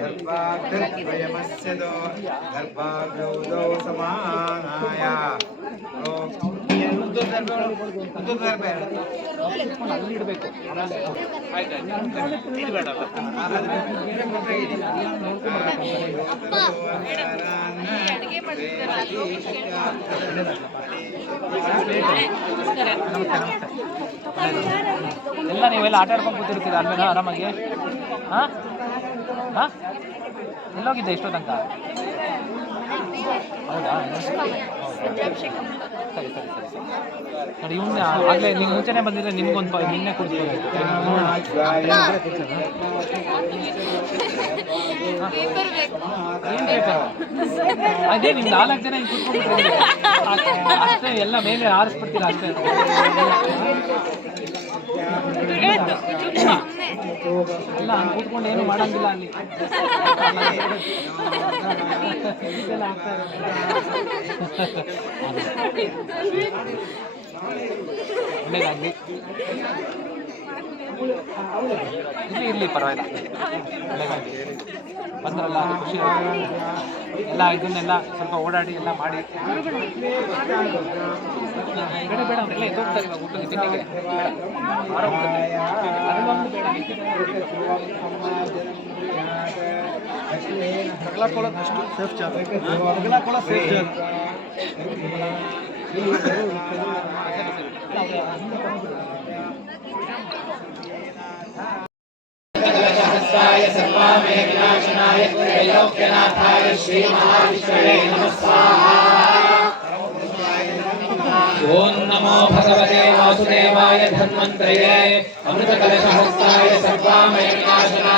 ಗರ್ಭಾಗ್ರಯಮಸ್ಯದೋ ಗರ್ಭಾಗ್ರೌದೌ ಸಮಾನಾಯ ಅಲ್ಲಿ ಇಡಬೇಕು. ಎಲ್ಲ ನೀವೆಲ್ಲ ಆಟ ಆಡ್ಕೊಂಡು ಕೂತಿರ್ತೀರ ಅಲ್ವೇನೋ ಆರಾಮಾಗಿ. ಹಾಂ ಹಾಂ ಎಲ್ಲೋಗಿದ್ದೆ ಇಷ್ಟೋ ತನಕ? ಹೌದಾ? ಸರಿ ಸರಿ ಸರಿ ನೋಡಿ, ಇವನ್ನ ಆಗಲೇ ನೀವು ಮುಂಚೆನೇ ಬಂದಿದ್ರೆ ನಿಮ್ಗೊಂದು ನಿನ್ನೆ ಕೊಡ್ತೀವಿ. ಅದೇ ನಿಮ್ದು 4 ಜನ ಹಿಂಗೆ ಕೂತ್ಕೊಂಡ್ಬಿಟ್ರೆ ಅಷ್ಟೇ, ಎಲ್ಲ ಮೇಲೆ ಆರಿಸ್ಬಿಡ್ತೀರ ಅಷ್ಟೇ. ಅಲ್ಲ ಹಂಗೆ ಕೂತ್ಕೊಂಡು ಏನು ಮಾಡೋಂಗಿಲ್ಲ ಅಲ್ಲಿ. ಒಳ್ಳೇದಾಗಲಿ, ಇರಲಿ ಪರವಾಗಿಲ್ಲ, ಒಳ್ಳೇದಾಗಲಿ. ಬಂದ್ರಲ್ಲ ಅದು ಖುಷಿ. ಎಲ್ಲ ಇದನ್ನೆಲ್ಲ ಸ್ವಲ್ಪ ಓಡಾಡಿ ಎಲ್ಲ ಮಾಡಿ. ಬೇಡ ಬೇಡ ಅವರೆಲ್ಲ ಎದ್ದೋಗ್ತಾರೆ ಇವಾಗ ಊಟದ ತಿಂಡಿಗೆ. ಸೇಫ್ सहस्राय सर्वामे विनाशनाय त्रैलोक्यनाथाय श्री महाविष्णवे नमः स्वाहा। ओम नमो भगवते वासुदेवाय धन्वन्तरये अमृतकलशहस्ताय सर्वामे विनाशनाय।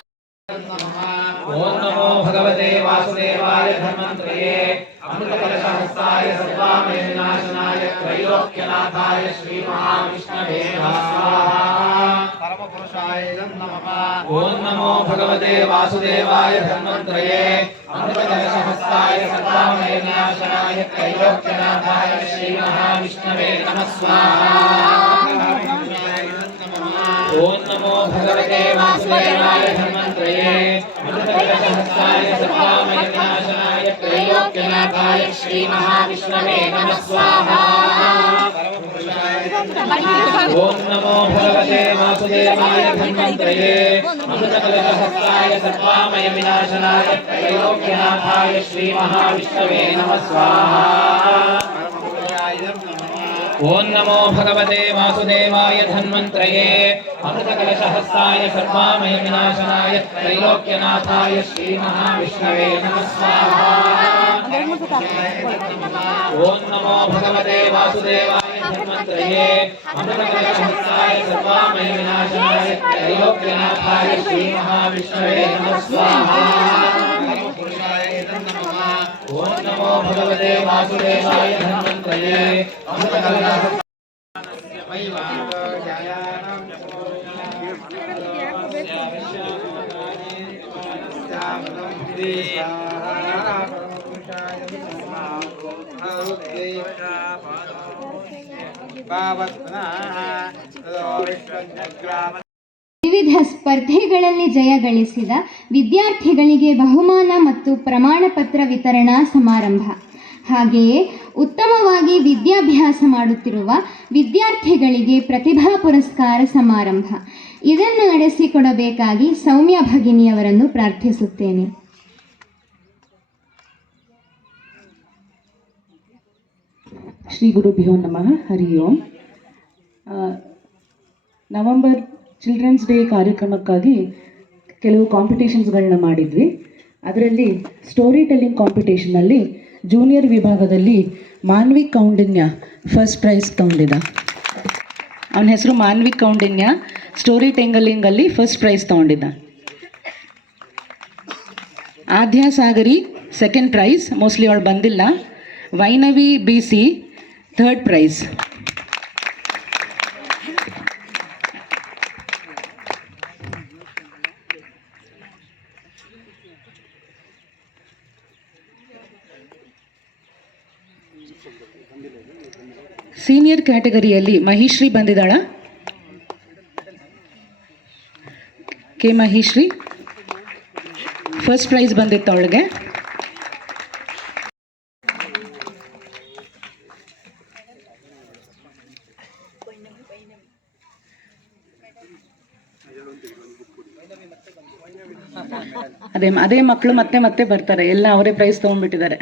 ओम नमो भगवते वासुदेवाय धन्वन्तरये अमृतकलशहस्ताय सर्वामे विनाशनाय त्रैलोक्यनाथाय श्री महाविष्णवे नमः स्वाहा। ओम नमो भगवते वासुदेवाय धन्वन्तरये अमृतकलशहस्ताय सर्वामे विनाशनाय त्रैलोक्यनाथाय श्री महाविष्णवे नमः स्वाहा। ओम नमो भगवते वासुदेवाय धन्वन्तरये अमृतकलशहस्ताय सर्वामे विनाशनाय त्रैलोक्यनाथाय श्री महाविष्णवे नमः स्वाहा। ओम नमो भगवते वासुदेवाय धन्वन्तरये अमृतकलशहस्ताय सर्वामे विनाशनाय त्रैलोक्यनाथाय श्री महाविष्णवे नमः स्वाहा। ओम नमो भगवते वासुदेवाय धन्वन्तरये अमृतकलशहस्ताय सर्वामे विनाशनाय त्रैलोक्यनाथाय श्री महाविष्णवे नमः स्वाहा। ओम नमो भगवते वासुदेवाय धन्वन्तरये अमृतकलशहस्ताय सर्वामे विनाशनाय त्रैलोक्यनाथाय श्री महाविष्णवे नमः स्वाहा। ओम नमो भगवते वासुदेवाय धन्वन्तरये अमृतकलशहस्ताय ವಿವಿಧ ಸ್ಪರ್ಧೆಗಳಲ್ಲಿ ಜಯ ಗಳಿಸಿದ ವಿದ್ಯಾರ್ಥಿಗಳಿಗೆ ಬಹುಮಾನ ಮತ್ತು ಪ್ರಮಾಣ ಪತ್ರ ವಿತರಣಾ ಸಮಾರಂಭ. ಹಾಗೆಯೇ ಉತ್ತಮವಾಗಿ ವಿದ್ಯಾಭ್ಯಾಸ ಮಾಡುತ್ತಿರುವ ವಿದ್ಯಾರ್ಥಿಗಳಿಗೆ ಪ್ರತಿಭಾ ಪುರಸ್ಕಾರ ಸಮಾರಂಭ. ಇದನ್ನು ನಡೆಸಿಕೊಡಬೇಕಾಗಿ ಸೌಮ್ಯ ಭಗಿನಿಯವರನ್ನು ಪ್ರಾರ್ಥಿಸುತ್ತೇನೆ. ಶ್ರೀ ಗುರುಭ್ಯೋ ನಮಃ. ಹರಿ ಓಂ. ನವೆಂಬರ್ ಚಿಲ್ಡ್ರನ್ಸ್ ಡೇ ಕಾರ್ಯಕ್ರಮಕ್ಕಾಗಿ ಕೆಲವು ಕಾಂಪಿಟೇಷನ್ಸ್ಗಳನ್ನ ಮಾಡಿದ್ವಿ. ಅದರಲ್ಲಿ ಸ್ಟೋರಿ ಟೆಲ್ಲಿಂಗ್ ಕಾಂಪಿಟೇಷನಲ್ಲಿ ಜೂನಿಯರ್ ವಿಭಾಗದಲ್ಲಿ ಮಾನ್ವಿಕ್ ಕೌಂಡಿನ್ಯ ಫಸ್ಟ್ ಪ್ರೈಸ್ ತಗೊಂಡಿದ್ದ. ಅವನ ಹೆಸರು ಮಾನ್ವಿಕ್ ಕೌಂಡಿನ್ಯ. ಸ್ಟೋರಿ ಟೆಲ್ಲಿಂಗಲ್ಲಿ ಫಸ್ಟ್ ಪ್ರೈಸ್ ತಗೊಂಡಿದ್ದ. Aadya Sagari second prize, mostly ಅವಳು ಬಂದಿಲ್ಲ. Vainavi BC third prize. Senior ಕ್ಯಾಟಗರಿಯಲ್ಲಿ ಮಹಿಶ್ರೀ ಬಂದಿದ್ದಾಳ? ಕೆ ಮಹಿಶ್ರೀ ಫಸ್ಟ್ ಪ್ರೈಸ್ ಬಂದಿತ್ತು ಅವಳಿಗೆ. ಅದೇ ಮಕ್ಕಳು ಮತ್ತೆ ಮತ್ತೆ ಬರ್ತಾರೆ, ಎಲ್ಲ ಅವರೇ ಪ್ರೈಸ್ ತಗೊಂಡ್ಬಿಟ್ಟಿದ್ದಾರೆ.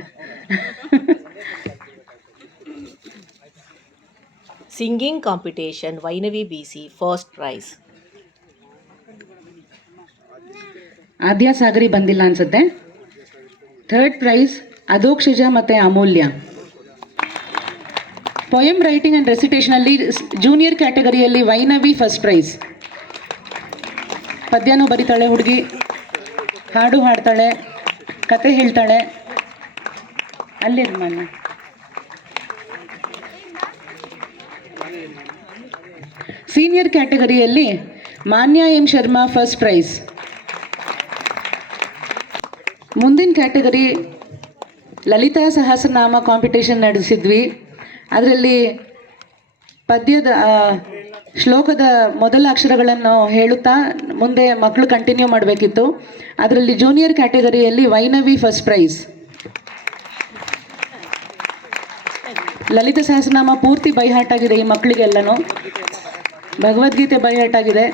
Singing competition Vainavi BC first prize. Aadya Sagari ಬಂದಿಲ್ಲ ಅನ್ಸುತ್ತೆ. ಥರ್ಡ್ ಪ್ರೈಸ್ ಅಧೋಕ್ಷಜ ಮತ್ತು ಅಮೂಲ್ಯ. ಪೊಯಮ್ ರೈಟಿಂಗ್ ಆ್ಯಂಡ್ ರೆಸಿಟೇಷನಲ್ಲಿ ಜೂನಿಯರ್ ಕ್ಯಾಟಗರಿಯಲ್ಲಿ ವೈನವಿ ಫಸ್ಟ್ ಪ್ರೈಸ್. ಪದ್ಯನೂ ಬರೀತಾಳೆ ಹುಡುಗಿ, ಹಾಡು ಹಾಡ್ತಾಳೆ, ಕತೆ ಹೇಳ್ತಾಳೆ. ಅಲ್ಲಿರ್ಮಣ್ಣ. ಸೀನಿಯರ್ ಕ್ಯಾಟಗರಿಯಲ್ಲಿ ಮಾನ್ಯ ಎಂ ಶರ್ಮಾ ಫಸ್ಟ್ ಪ್ರೈಸ್. ಮುಂದಿನ ಕ್ಯಾಟಗರಿ ಲಲಿತಾ ಸಹಸ್ರನಾಮ ಕಾಂಪಿಟೇಷನ್ ನಡೆಸಿದ್ವಿ. ಅದರಲ್ಲಿ ಪದ್ಯದ ಶ್ಲೋಕದ ಮೊದಲ ಅಕ್ಷರಗಳನ್ನು ಹೇಳುತ್ತಾ ಮುಂದೆ ಮಕ್ಕಳು ಕಂಟಿನ್ಯೂ ಮಾಡಬೇಕಿತ್ತು. ಅದರಲ್ಲಿ ಜೂನಿಯರ್ ಕ್ಯಾಟಗರಿಯಲ್ಲಿ ವೈನವಿ ಫಸ್ಟ್ ಪ್ರೈಸ್. ಲಲಿತ ಸಹಸ್ರನಾಮ ಪೂರ್ತಿ ಬೈಹಾಟಾಗಿದೆ ಈ ಮಕ್ಕಳಿಗೆಲ್ಲನೂ. ಭಗವದ್ಗೀತೆ ಬೈಹಾಟಾಗಿದೆ.